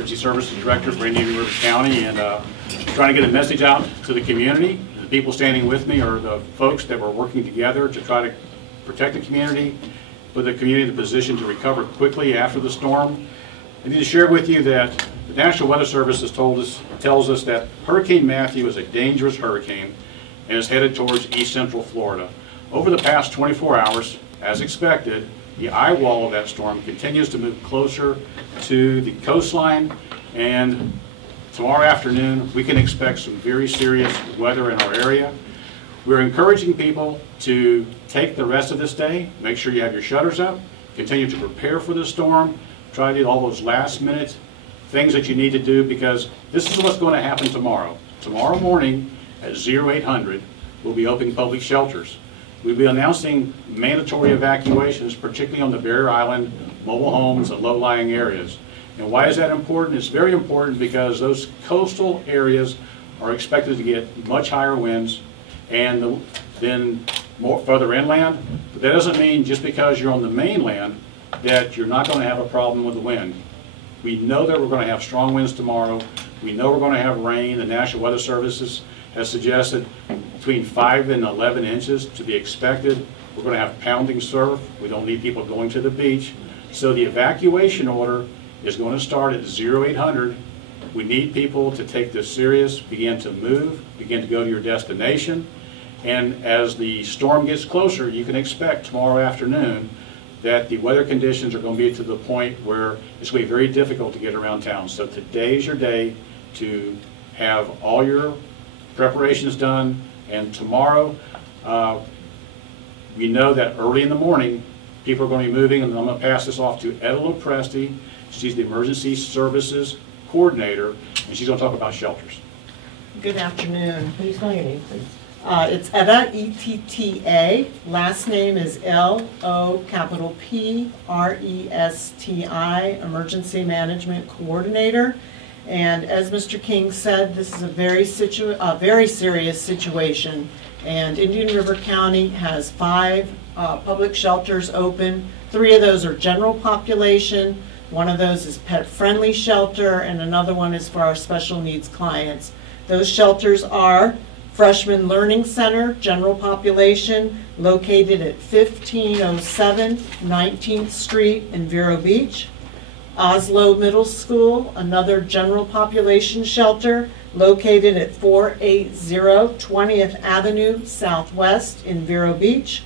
Emergency Services Director for Indian River County, and trying to get a message out to the community. The people standing with me are the folks that were working together to try to protect the community, put the community in a position to recover quickly after the storm. I need to share with you that the National Weather Service tells us that Hurricane Matthew is a dangerous hurricane and is headed towards east central Florida. Over the past 24 hours, as expected, the eye wall of that storm continues to move closer to the coastline, and tomorrow afternoon we can expect some very serious weather in our area. We're encouraging people to take the rest of this day, make sure you have your shutters up, continue to prepare for the storm, try to do all those last minute things that you need to do, because this is what's going to happen tomorrow. Tomorrow morning at 0800 we'll be opening public shelters. We'll be announcing mandatory evacuations, particularly on the Barrier Island, mobile homes, and low-lying areas. And why is that important? It's very important because those coastal areas are expected to get much higher winds and then more further inland. But that doesn't mean just because you're on the mainland that you're not going to have a problem with the wind. We know that we're going to have strong winds tomorrow. We know we're going to have rain. The National Weather Service has suggested between 5 and 11 inches to be expected. We're going to have pounding surf. We don't need people going to the beach. So the evacuation order is going to start at 0800. We need people to take this serious, begin to move, begin to go to your destination. And as the storm gets closer, you can expect tomorrow afternoon that the weather conditions are going to be to the point where it's going to be very difficult to get around town. So today's your day to have all your preparations done, and tomorrow we know that early in the morning people are going to be moving, and I'm going to pass this off to Etta LoPresti. She's the Emergency Services Coordinator, and she's going to talk about shelters. Good afternoon. Please spell your name, please. It's Etta, E-T-T-A. Last name is L-O-P-R-E-S-T-I, Emergency Management Coordinator. And as Mr. King said, this is a very serious situation. And Indian River County has 5 public shelters open. 3 of those are general population. 1 of those is pet-friendly shelter, and another one is for our special needs clients. Those shelters are Freshman Learning Center, general population, located at 1507 19th Street in Vero Beach. Oslo Middle School, another general population shelter, located at 480 20th Avenue Southwest in Vero Beach.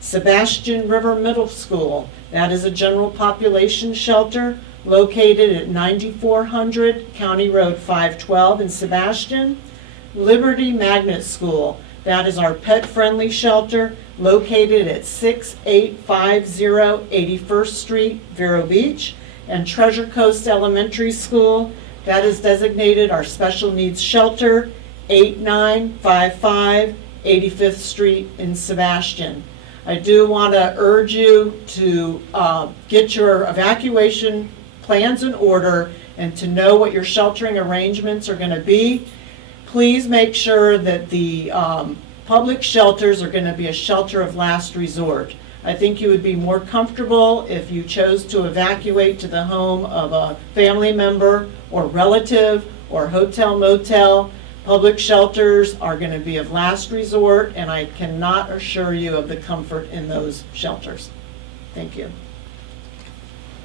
Sebastian River Middle School, that is a general population shelter, located at 9400 County Road 512 in Sebastian. Liberty Magnet School, that is our pet-friendly shelter, located at 6850 81st Street, Vero Beach. And Treasure Coast Elementary School, that is designated our special needs shelter, 8955 85th Street in Sebastian. I do want to urge you to get your evacuation plans in order and to know what your sheltering arrangements are going to be. Please make sure that the public shelters are going to be a shelter of last resort. I think you would be more comfortable if you chose to evacuate to the home of a family member or relative or hotel motel. Public shelters are going to be of last resort, and I cannot assure you of the comfort in those shelters. Thank you.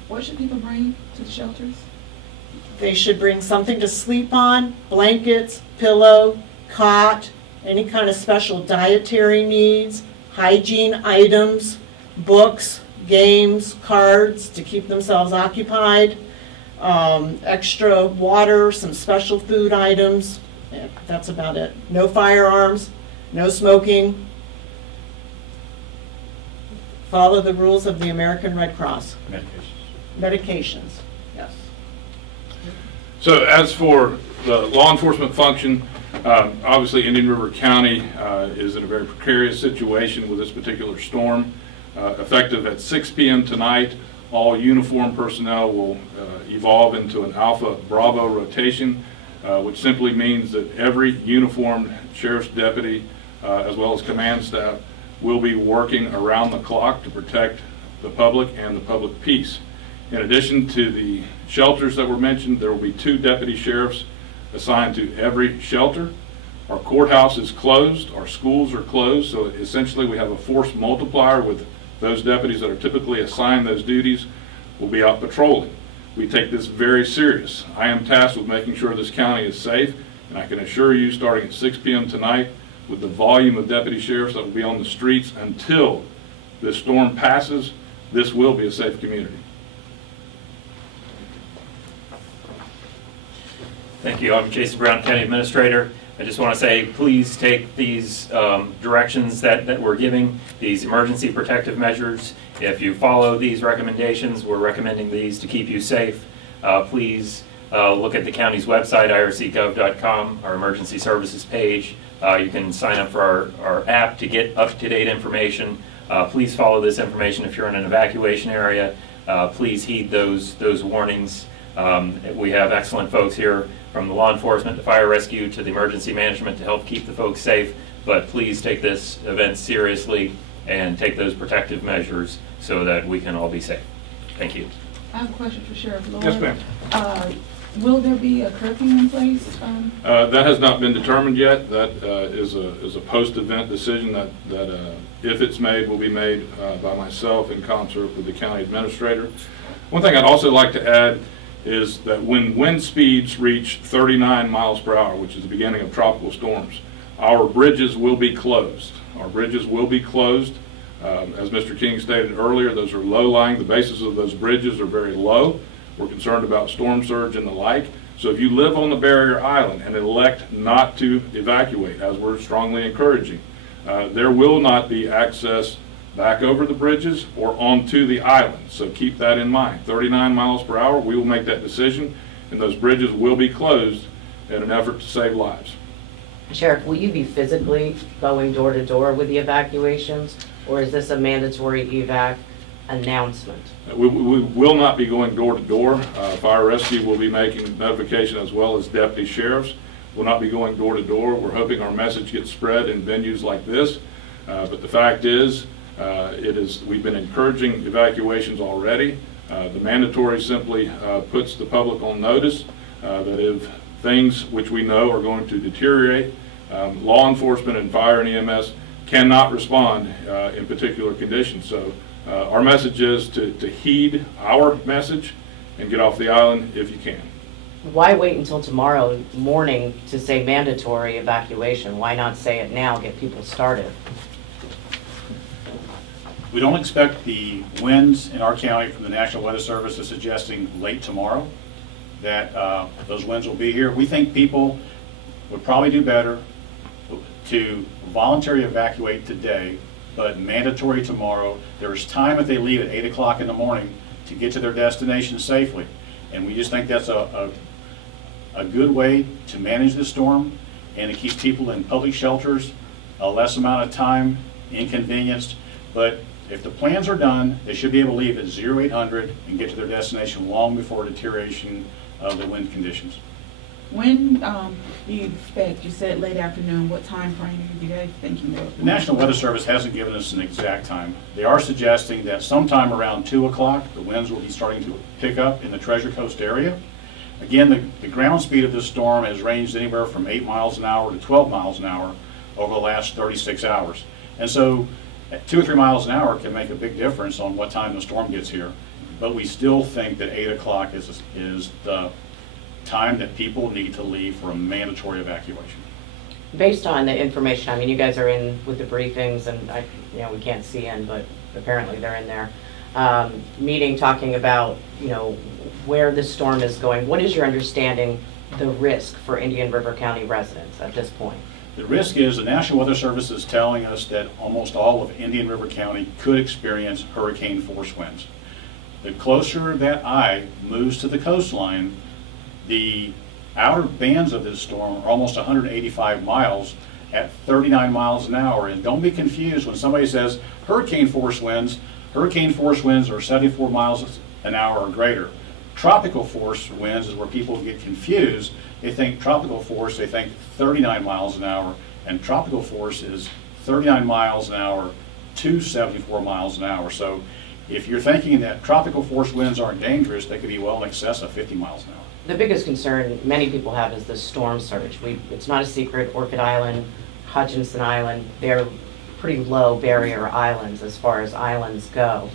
What should people bring to the shelters? They should bring something to sleep on, blankets, pillow, cot, any kind of special dietary needs, hygiene items, books, games, cards to keep themselves occupied, extra water, some special food items. Yeah, that's about it. No firearms, no smoking. Follow the rules of the American Red Cross. Medications, yes. So as for the law enforcement function, obviously Indian River County is in a very precarious situation with this particular storm. Effective at 6 p.m. tonight, all uniformed personnel will evolve into an Alpha Bravo rotation, which simply means that every uniformed sheriff's deputy, as well as command staff, will be working around the clock to protect the public and the public peace. In addition to the shelters that were mentioned, there will be 2 deputy sheriffs assigned to every shelter. Our courthouse is closed, our schools are closed, so essentially we have a force multiplier with those deputies that are typically assigned those duties will be out patrolling. We take this very serious. I am tasked with making sure this county is safe, and I can assure you, starting at 6 p.m. tonight, with the volume of deputy sheriffs that will be on the streets until this storm passes, this will be a safe community. Thank you. I'm Jason Brown, County Administrator. I just want to say, please take these directions that we're giving, these emergency protective measures. If you follow these recommendations, we're recommending these to keep you safe. Please look at the county's website, ircgov.com, our emergency services page. You can sign up for our app to get up-to-date information. Please follow this information if you're in an evacuation area. Please heed those warnings. We have excellent folks here from the law enforcement to fire rescue to the emergency management to help keep the folks safe. But please take this event seriously and take those protective measures so that we can all be safe. Thank you. I have a question for Sheriff Loar. Yes, ma'am. Will there be a curfew in place? That has not been determined yet. That is a post-event decision that if it's made, will be made by myself in concert with the county administrator. One thing I'd also like to add is that when wind speeds reach 39 miles per hour, which is the beginning of tropical storms, our bridges will be closed. Our bridges will be closed. As Mr. King stated earlier, those are low-lying. The bases of those bridges are very low. We're concerned about storm surge and the like. So if you live on the barrier island and elect not to evacuate, as we're strongly encouraging, there will not be access back over the bridges or onto the island. So keep that in mind. 39 miles per hour, we will make that decision, and those bridges will be closed in an effort to save lives. Sheriff, will you be physically going door to door with the evacuations, or is this a mandatory evac announcement? We will not be going door to door. Fire rescue will be making notification, as well as deputy sheriffs. We'll not be going door to door. We're hoping our message gets spread in venues like this. But the fact is, we've been encouraging evacuations already. The mandatory simply puts the public on notice that if things which we know are going to deteriorate, law enforcement and fire and EMS cannot respond in particular conditions. So our message is to heed our message and get off the island if you can. Why wait until tomorrow morning to say mandatory evacuation? Why not say it now, get people started? We don't expect the winds in our county from the National Weather Service is suggesting late tomorrow that those winds will be here. We think people would probably do better to voluntarily evacuate today, but mandatory tomorrow. There's time if they leave at 8 o'clock in the morning to get to their destination safely. And we just think that's a good way to manage the storm and to keep people in public shelters a less amount of time inconvenienced. But if the plans are done, they should be able to leave at 0800 and get to their destination long before deterioration of the wind conditions. When do you expect? You said late afternoon. What time frame are you guys thinking of? The National Weather Service hasn't given us an exact time. They are suggesting that sometime around 2 o'clock, the winds will be starting to pick up in the Treasure Coast area. Again, the ground speed of this storm has ranged anywhere from 8 miles an hour to 12 miles an hour over the last 36 hours. And so at 2 or 3 miles an hour can make a big difference on what time the storm gets here. But we still think that 8 o'clock is the time that people need to leave for a mandatory evacuation. Based on the information, I mean, you guys are in with the briefings, and we can't see in, but apparently they're in there. Meeting talking about, where the storm is going. What is your understanding the risk for Indian River County residents at this point? The risk is the National Weather Service is telling us that almost all of Indian River County could experience hurricane force winds. The closer that eye moves to the coastline, the outer bands of this storm are almost 185 miles at 39 miles an hour. And don't be confused when somebody says hurricane force winds. Hurricane force winds are 74 miles an hour or greater. Tropical force winds is where people get confused. They think tropical force, they think 39 miles an hour, and tropical force is 39 miles an hour to 74 miles an hour. So if you're thinking that tropical force winds aren't dangerous, they could be well in excess of 50 miles an hour. The biggest concern many people have is the storm surge. It's not a secret, Orchid Island, Hutchinson Island, they're pretty low barrier islands as far as islands go.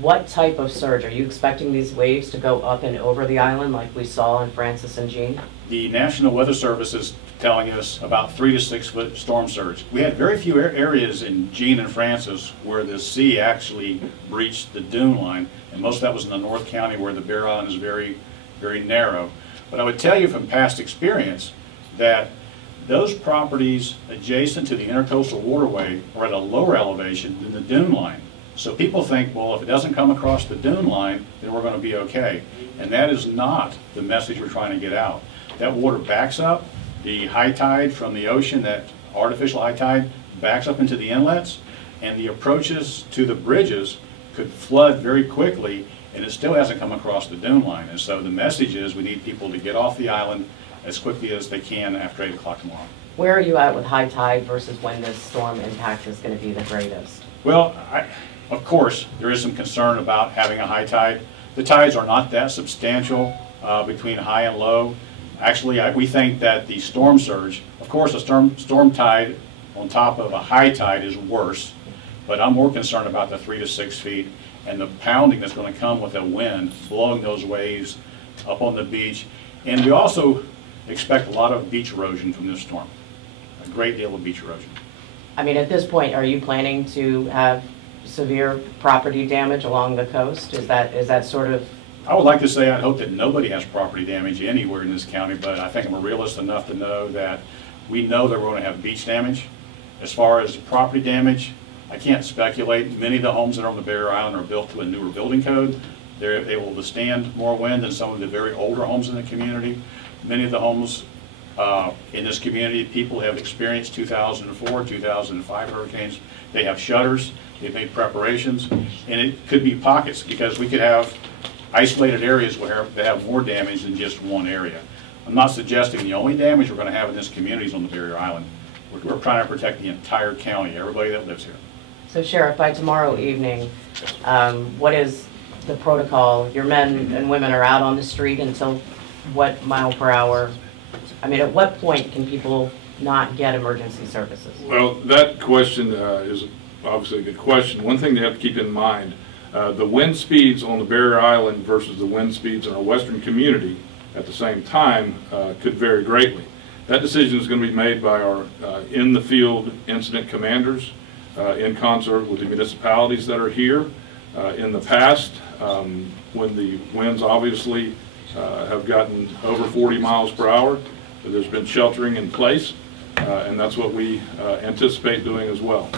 What type of surge? Are you expecting these waves to go up and over the island like we saw in Francis and Jean? The National Weather Service is telling us about 3 to 6 foot storm surge. We had very few areas in Jean and Francis where the sea actually breached the dune line, and most of that was in the North County where the Bear Island is very, very narrow. But I would tell you from past experience that those properties adjacent to the intercoastal waterway are at a lower elevation than the dune line. So people think, well, if it doesn't come across the dune line, then we're going to be okay. And that is not the message we're trying to get out. That water backs up. The high tide from the ocean, that artificial high tide, backs up into the inlets, and the approaches to the bridges could flood very quickly, and it still hasn't come across the dune line. And so the message is we need people to get off the island as quickly as they can after 8 o'clock tomorrow. Where are you at with high tide versus when this storm impact is going to be the greatest? Well, of course, there is some concern about having a high tide. The tides are not that substantial between high and low. Actually, we think that the storm surge, of course, a storm tide on top of a high tide is worse, but I'm more concerned about the 3 to 6 feet and the pounding that's going to come with the wind blowing those waves up on the beach. And we also expect a lot of beach erosion from this storm, a great deal of beach erosion. I mean, at this point, are you planning to have severe property damage along the coast? Is that sort of... I would like to say I hope that nobody has property damage anywhere in this county, but I think I'm a realist enough to know that we know that we're going to have beach damage. As far as property damage, I can't speculate. Many of the homes that are on the Bear Island are built to a newer building code. They will withstand more wind than some of the very older homes in the community. Many of the homes in this community, people have experienced 2004, 2005 hurricanes. They have shutters, they've made preparations, and it could be pockets because we could have isolated areas where they have more damage than just one area. I'm not suggesting the only damage we're going to have in this community is on the barrier island. We're trying to protect the entire county, everybody that lives here. So Sheriff, by tomorrow evening, what is the protocol? Your men and women are out on the street until what mile per hour? I mean, at what point can people not get emergency services? Well, that question is obviously a good question. One thing to have to keep in mind, the wind speeds on the Barrier Island versus the wind speeds in our western community at the same time could vary greatly. That decision is going to be made by our in-the-field incident commanders in concert with the municipalities that are here. In the past, when the winds obviously have gotten over 40 miles per hour, there's been sheltering in place, and that's what we anticipate doing as well.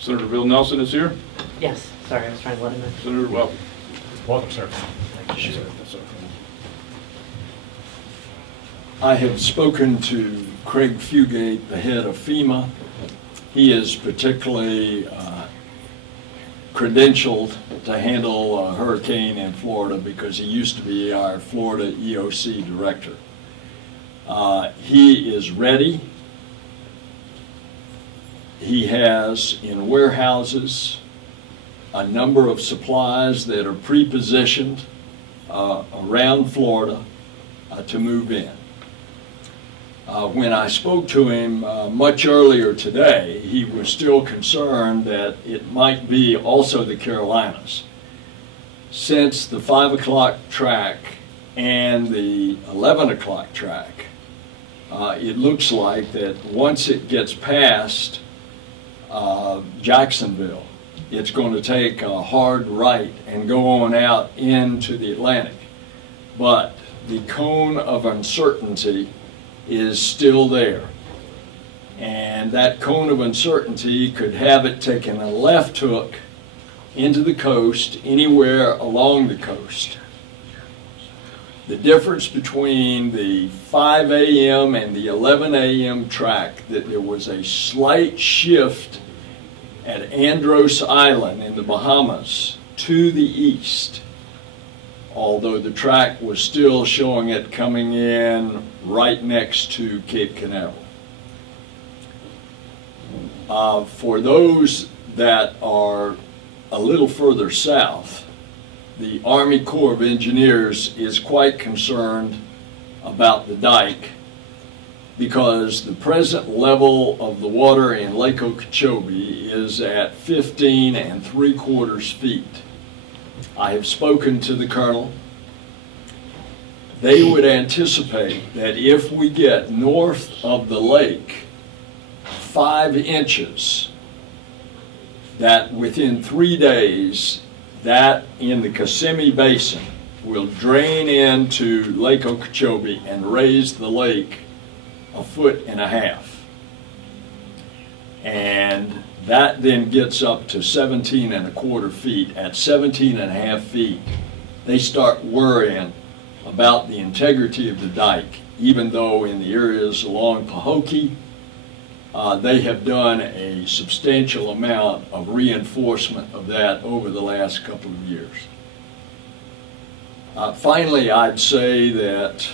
Senator Bill Nelson is here. Yes, sorry, I was trying to let him in. Senator, welcome. Welcome, sir. Thank you, sir. I have spoken to Craig Fugate, the head of FEMA. He is particularly credentialed to handle a hurricane in Florida because he used to be our Florida EOC director. He is ready. He has in warehouses a number of supplies that are pre-positioned around Florida to move in. When I spoke to him much earlier today, he was still concerned that it might be also the Carolinas. Since the 5 o'clock track and the 11 o'clock track, it looks like that once it gets past Jacksonville, it's going to take a hard right and go on out into the Atlantic. But the cone of uncertainty is still there. And that cone of uncertainty could have it taking a left hook into the coast, anywhere along the coast. The difference between the 5 a.m. and the 11 a.m. track, that there was a slight shift at Andros Island in the Bahamas to the east, although the track was still showing it coming in right next to Cape Canaveral. For those that are a little further south, the Army Corps of Engineers is quite concerned about the dike because the present level of the water in Lake Okeechobee is at 15 3/4 feet. I have spoken to the colonel. They would anticipate that if we get north of the lake 5 inches, that within 3 days, that in the Kissimmee Basin will drain into Lake Okeechobee and raise the lake 1.5 feet. And that then gets up to 17 1/4 feet. At 17 1/2 feet, they start worrying about the integrity of the dike, even though in the areas along Pahokee, they have done a substantial amount of reinforcement of that over the last couple of years. Finally, I'd say that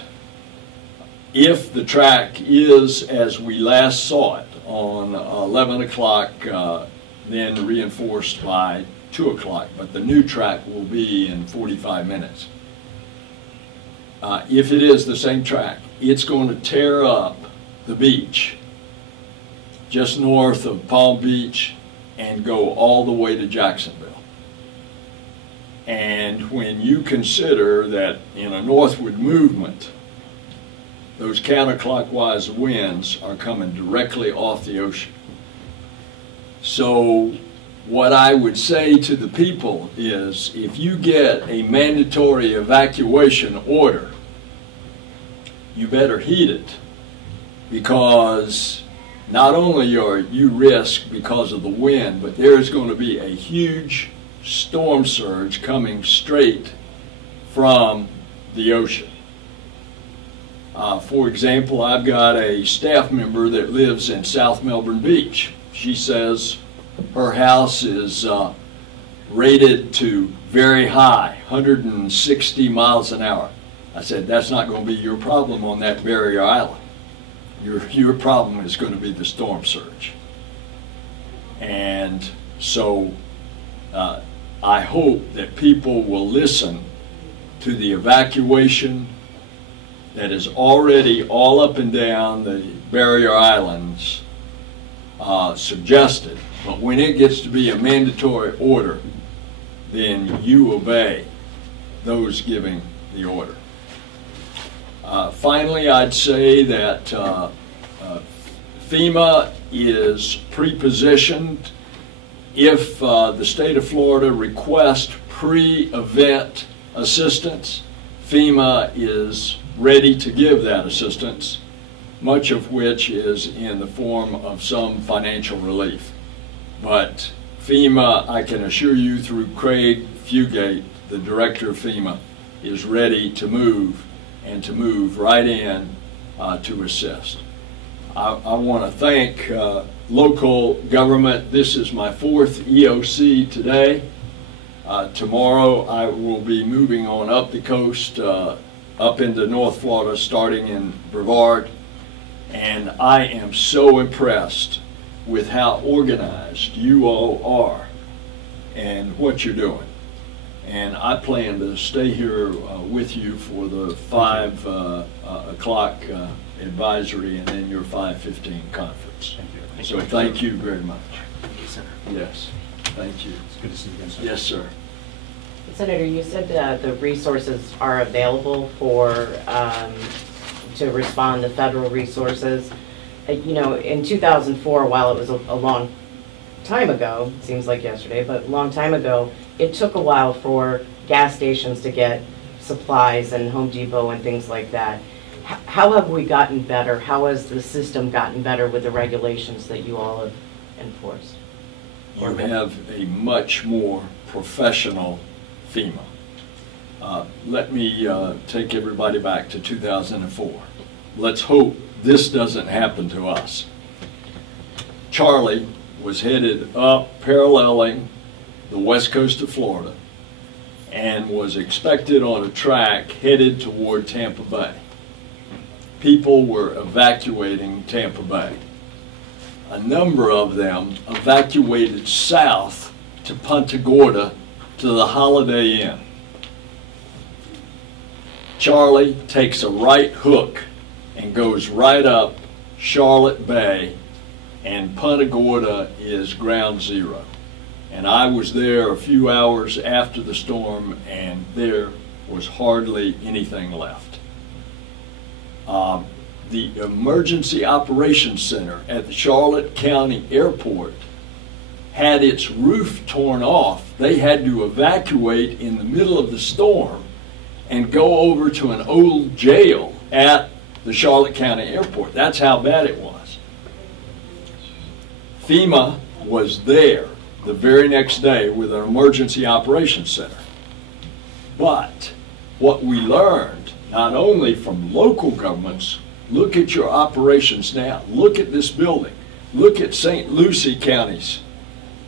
if the track is as we last saw it on 11 o'clock, then reinforced by 2 o'clock, but the new track will be in 45 minutes. If it is the same track, it's going to tear up the beach just north of Palm Beach and go all the way to Jacksonville. And when you consider that in a northward movement, those counterclockwise winds are coming directly off the ocean. So what I would say to the people is, if you get a mandatory evacuation order, you better heed it, because not only are you risk because of the wind, but there is going to be a huge storm surge coming straight from the ocean. For example, I've got a staff member that lives in South Melbourne Beach. She says her house is rated to very high, 160 miles an hour. I said, that's not going to be your problem on that barrier island. Your problem is going to be the storm surge. And so I hope that people will listen to the evacuation that is already all up and down the barrier islands suggested. But when it gets to be a mandatory order, then you obey those giving the order. Finally, I'd say that FEMA is pre-positioned. If the state of Florida requests pre-event assistance, FEMA is ready to give that assistance, much of which is in the form of some financial relief. But FEMA, I can assure you through Craig Fugate, the director of FEMA, is ready to move, and to move right in to assist. I want to thank local government. This is my 4th EOC today. Tomorrow I will be moving on up the coast, up into North Florida, starting in Brevard. And I am so impressed with how organized you all are and what you're doing. And I plan to stay here with you for the 5 o'clock advisory and then your 5:15 conference. Thank you. So thank you very much. Thank you, Senator. Yes, thank you. It's good to see you again, Senator. Yes, sir. Senator, you said that the resources are available for, to respond to federal resources. You know, in 2004, while it was a long time ago, it seems like yesterday, but a long time ago, it took a while for gas stations to get supplies and Home Depot and things like that. How have we gotten better? How has the system gotten better with the regulations that you all have enforced? You have a much more professional FEMA. Let me take everybody back to 2004. Let's hope this doesn't happen to us. Charlie was headed up, paralleling the west coast of Florida, and was expected on a track headed toward Tampa Bay. People were evacuating Tampa Bay. A number of them evacuated south to Punta Gorda to the Holiday Inn. Charlie takes a right hook and goes right up Charlotte Bay, and Punta Gorda is ground zero. And I was there a few hours after the storm, and there was hardly anything left. The Emergency Operations Center at the Charlotte County Airport had its roof torn off. They had to evacuate in the middle of the storm and go over to an old jail at the Charlotte County Airport. That's how bad it was. FEMA was there the very next day with an Emergency Operations Center. But what we learned, not only from local governments, look at your operations now. Look at this building. Look at St. Lucie County's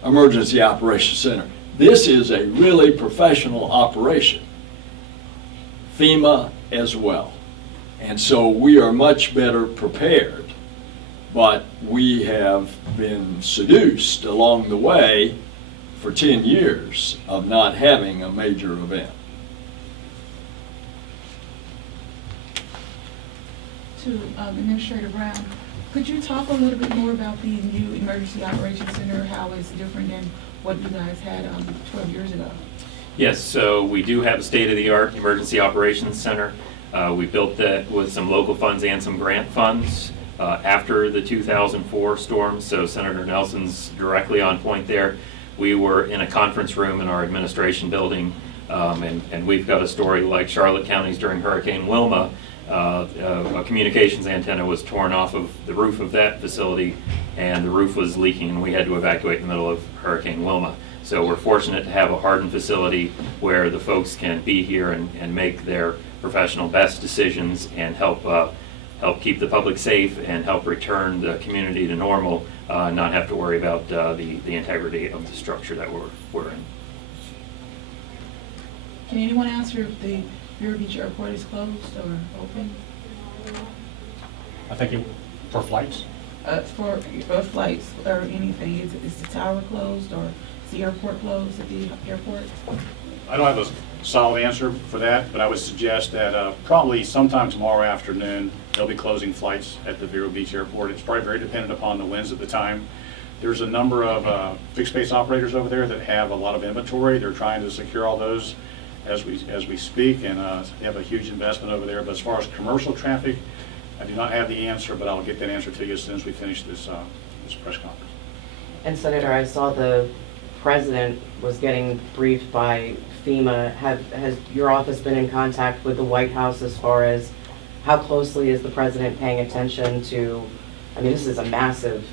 Emergency Operations Center. This is a really professional operation. FEMA as well. And so we are much better prepared, but we have been seduced along the way for 10 years of not having a major event. To Administrator Brown, could you talk a little bit more about the new Emergency Operations Center, how it's different than what you guys had 12 years ago? Yes, so we do have a state-of-the-art Emergency Operations Center. We built that with some local funds and some grant funds after the 2004 storm, so Senator Nelson's directly on point there. We were in a conference room in our administration building, and we've got a story like Charlotte County's during Hurricane Wilma. A communications antenna was torn off of the roof of that facility, and the roof was leaking, and we had to evacuate in the middle of Hurricane Wilma. So we're fortunate to have a hardened facility where the folks can be here and make their professional best decisions and help keep the public safe and help return the community to normal, not have to worry about the integrity of the structure that we're in. Can anyone answer if the Vero Beach Airport is closed or open? I think for flights. For flights or anything, is the tower closed or is the airport closed at the airport? I don't have a solid answer for that, but I would suggest that probably sometime tomorrow afternoon, they'll be closing flights at the Vero Beach Airport. It's probably very dependent upon the winds at the time. There's a number of fixed base operators over there that have a lot of inventory. They're trying to secure all those as we speak, and they have a huge investment over there. But as far as commercial traffic, I do not have the answer, but I'll get that answer to you as soon as we finish this press conference. And Senator, I saw the President was getting briefed by FEMA. Has your office been in contact with the White House as far as how closely is the President paying attention to, I mean, this is a massive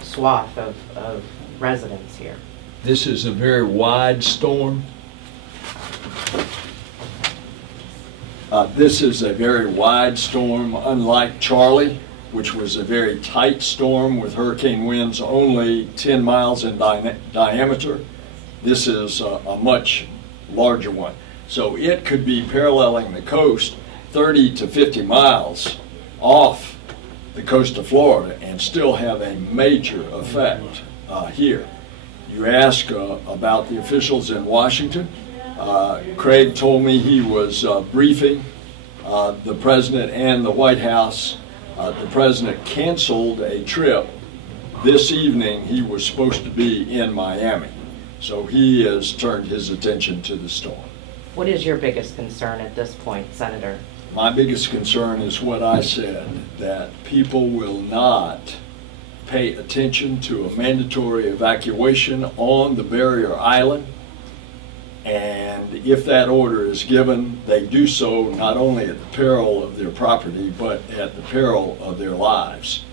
swath of residents here. This is a very wide storm. This is a very wide storm, unlike Charlie, which was a very tight storm with hurricane winds only 10 miles in diameter. This is a much larger one. So it could be paralleling the coast 30 to 50 miles off the coast of Florida and still have a major effect here. You ask about the officials in Washington. Craig told me he was briefing the President and the White House. The President canceled a trip. This evening he was supposed to be in Miami. So he has turned his attention to the storm. What is your biggest concern at this point, Senator? My biggest concern is what I said, that people will not pay attention to a mandatory evacuation on the barrier island. And if that order is given, they do so not only at the peril of their property, but at the peril of their lives.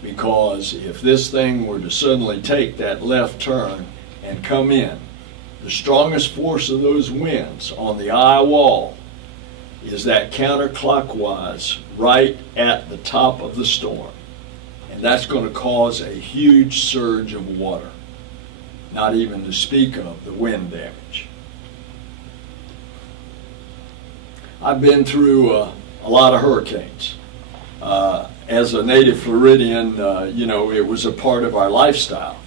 Because if this thing were to suddenly take that left turn and come in, the strongest force of those winds on the eye wall is that counterclockwise right at the top of the storm. And that's going to cause a huge surge of water, not even to speak of the wind damage. I've been through a lot of hurricanes. As a native Floridian, you know, it was a part of our lifestyle.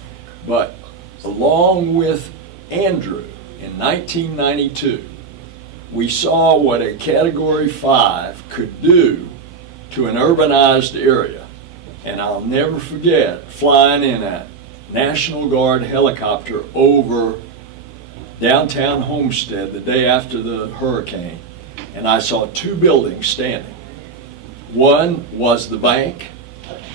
But along with Andrew in 1992, we saw what a Category 5 could do to an urbanized area. And I'll never forget flying in a National Guard helicopter over downtown Homestead the day after the hurricane, and I saw two buildings standing. One was the bank,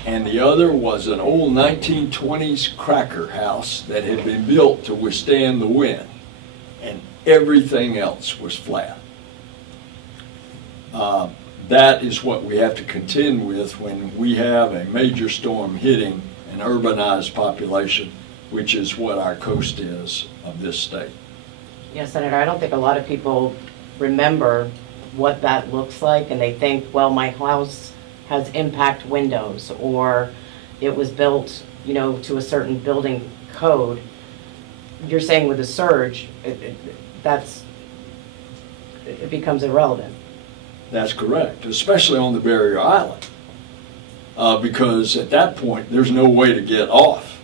and the other was an old 1920s cracker house that had been built to withstand the wind, and everything else was flat. That is what we have to contend with when we have a major storm hitting an urbanized population, which is what our coast is of this state. Yes, Senator, I don't think a lot of people remember what that looks like, and they think, well, my house has impact windows, or it was built, you know, to a certain building code. You're saying with a surge, it becomes irrelevant. That's correct, especially on the barrier island, because at that point, there's no way to get off.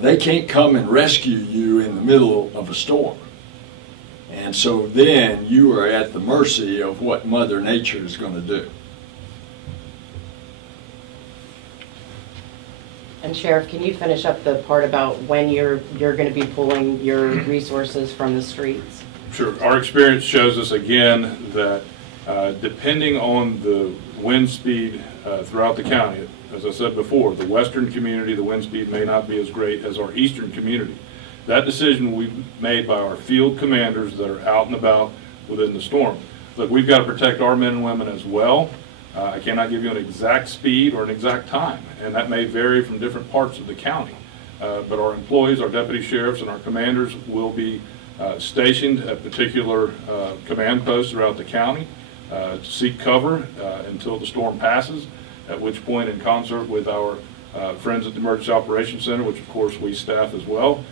They can't come and rescue you in the middle of a storm. And so then you are at the mercy of what Mother Nature is going to do. And Sheriff, can you finish up the part about when you're going to be pulling your resources from the streets? Sure. Our experience shows us again that depending on the wind speed throughout the county, as I said before, the western community, the wind speed may not be as great as our eastern community. That decision will be made by our field commanders that are out and about within the storm. Look, we've got to protect our men and women as well. I cannot give you an exact speed or an exact time, and that may vary from different parts of the county. But our employees, our deputy sheriffs, and our commanders will be stationed at particular command posts throughout the county to seek cover until the storm passes, at which point, in concert with our friends at the Emergency Operations Center, which of course we staff as well,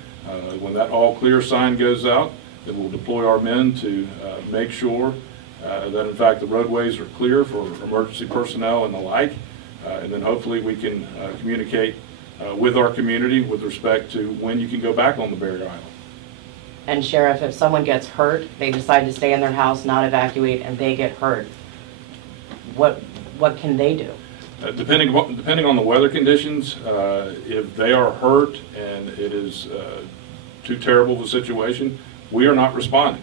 when that all clear sign goes out, then we'll deploy our men to make sure that in fact the roadways are clear for emergency personnel and the like, and then hopefully we can communicate with our community with respect to when you can go back on the barrier island. And Sheriff, if someone gets hurt, they decide to stay in their house, not evacuate, and they get hurt, what can they do? Depending on the weather conditions, if they are hurt and it is too terrible of a situation, we are not responding.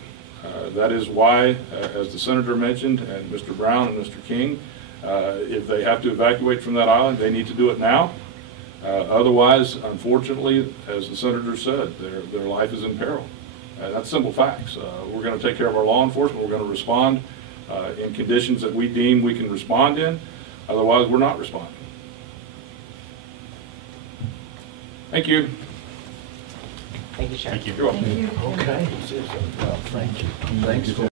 That is why, as the Senator mentioned, and Mr. Brown and Mr. King, if they have to evacuate from that island, they need to do it now. Otherwise, unfortunately, as the Senator said, their life is in peril. That's simple facts. We're going to take care of our law enforcement. We're going to respond in conditions that we deem we can respond in. Otherwise, we're not responding. Thank you. Thank you, Sheriff. Thank you. You're welcome. Thank you. Okay. Well, thank you. Thanks for